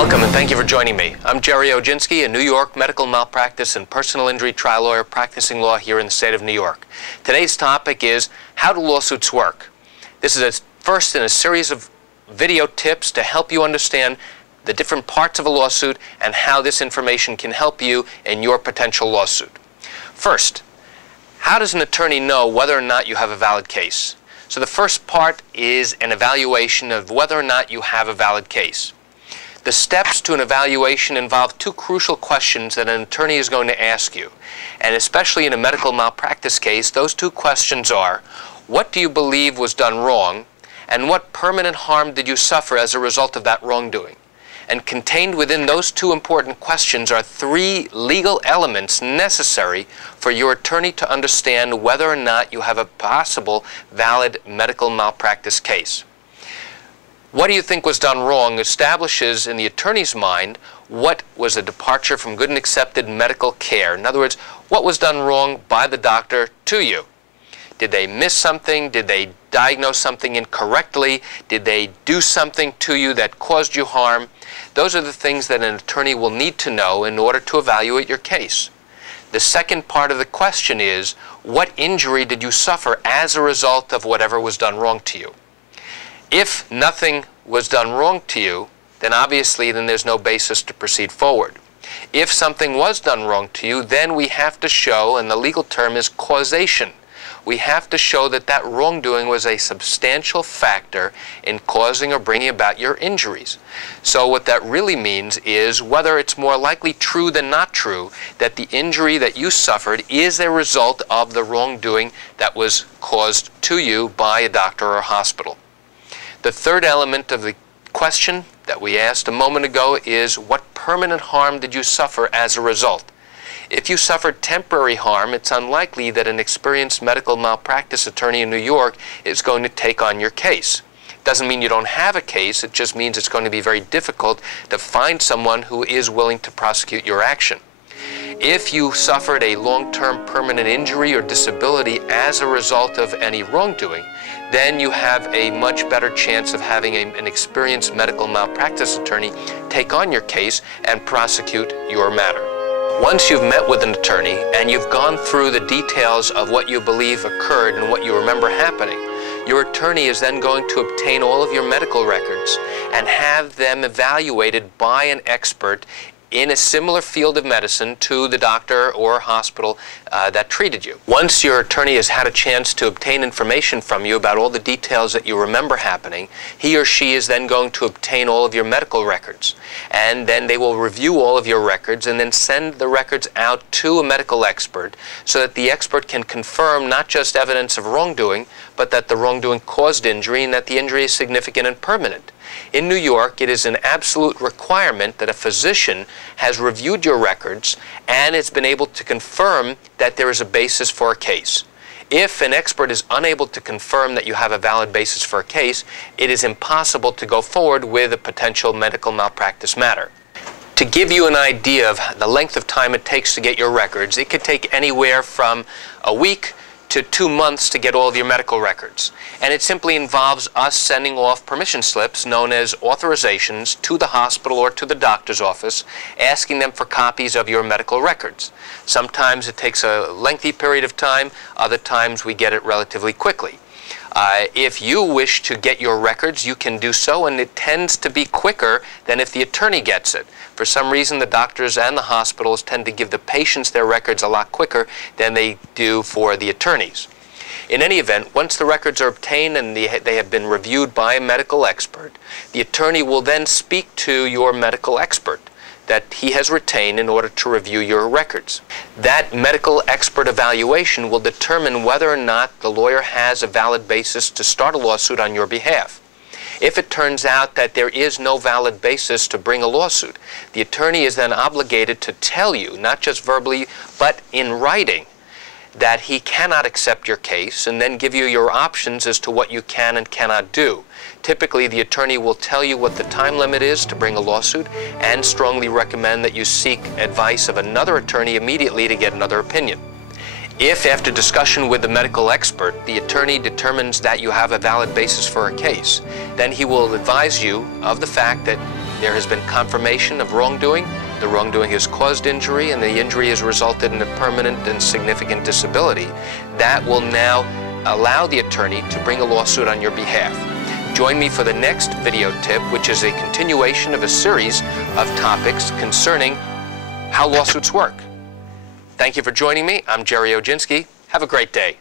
Welcome and thank you for joining me. I'm Jerry Oginski, a New York medical malpractice and personal injury trial lawyer practicing law here in the state of New York. Today's topic is how do lawsuits work? This is a first in a series of video tips to help you understand the different parts of a lawsuit and how this information can help you in your potential lawsuit. First, how does an attorney know whether or not you have a valid case? So the first part is an evaluation of whether or not you have a valid case. The steps to an evaluation involve two crucial questions that an attorney is going to ask you. And especially in a medical malpractice case, those two questions are, what do you believe was done wrong, and what permanent harm did you suffer as a result of that wrongdoing? And contained within those two important questions are three legal elements necessary for your attorney to understand whether or not you have a possible valid medical malpractice case. What do you think was done wrong establishes in the attorney's mind what was a departure from good and accepted medical care. In other words, what was done wrong by the doctor to you. Did they miss something? Did they diagnose something incorrectly? Did they do something to you that caused you harm? Those are the things that an attorney will need to know in order to evaluate your case. The second part of the question is, what injury did you suffer as a result of whatever was done wrong to you? If nothing was done wrong to you, then obviously there's no basis to proceed forward. If something was done wrong to you, then we have to show, and the legal term is causation. We have to show that that wrongdoing was a substantial factor in causing or bringing about your injuries. So what that really means is whether it's more likely true than not true that the injury that you suffered is a result of the wrongdoing that was caused to you by a doctor or hospital. The third element of the question that we asked a moment ago is what permanent harm did you suffer as a result? If you suffered temporary harm, it's unlikely that an experienced medical malpractice attorney in New York is going to take on your case. Doesn't mean you don't have a case, it just means it's going to be very difficult to find someone who is willing to prosecute your action. If you suffered a long-term permanent injury or disability as a result of any wrongdoing, then you have a much better chance of having an experienced medical malpractice attorney take on your case and prosecute your matter. Once you've met with an attorney and you've gone through the details of what you believe occurred and what you remember happening, your attorney is then going to obtain all of your medical records and have them evaluated by an expert in a similar field of medicine to the doctor or hospital that treated you. Once your attorney has had a chance to obtain information from you about all the details that you remember happening, he or she is then going to obtain all of your medical records. And then they will review all of your records and then send the records out to a medical expert so that the expert can confirm not just evidence of wrongdoing, but that the wrongdoing caused injury and that the injury is significant and permanent. In New York, it is an absolute requirement that a physician has reviewed your records and it's been able to confirm that there is a basis for a case. If an expert is unable to confirm that you have a valid basis for a case, it is impossible to go forward with a potential medical malpractice matter. To give you an idea of the length of time it takes to get your records, it could take anywhere from a week to 2 months to get all of your medical records. And it simply involves us sending off permission slips known as authorizations to the hospital or to the doctor's office, asking them for copies of your medical records. Sometimes it takes a lengthy period of time, other times we get it relatively quickly. If you wish to get your records, you can do so, and it tends to be quicker than if the attorney gets it. For some reason, the doctors and the hospitals tend to give the patients their records a lot quicker than they do for the attorneys. In any event, once the records are obtained and they have been reviewed by a medical expert, the attorney will then speak to your medical expert that he has retained in order to review your records. That medical expert evaluation will determine whether or not the lawyer has a valid basis to start a lawsuit on your behalf. If it turns out that there is no valid basis to bring a lawsuit, the attorney is then obligated to tell you, not just verbally, but in writing, that he cannot accept your case and then give you your options as to what you can and cannot do. Typically, the attorney will tell you what the time limit is to bring a lawsuit and strongly recommend that you seek advice of another attorney immediately to get another opinion. If, after discussion with the medical expert, the attorney determines that you have a valid basis for a case, then he will advise you of the fact that there has been confirmation of wrongdoing, the wrongdoing has caused injury, and the injury has resulted in a permanent and significant disability, that will now allow the attorney to bring a lawsuit on your behalf. Join me for the next video tip, which is a continuation of a series of topics concerning how lawsuits work. Thank you for joining me. I'm Jerry Oginski. Have a great day.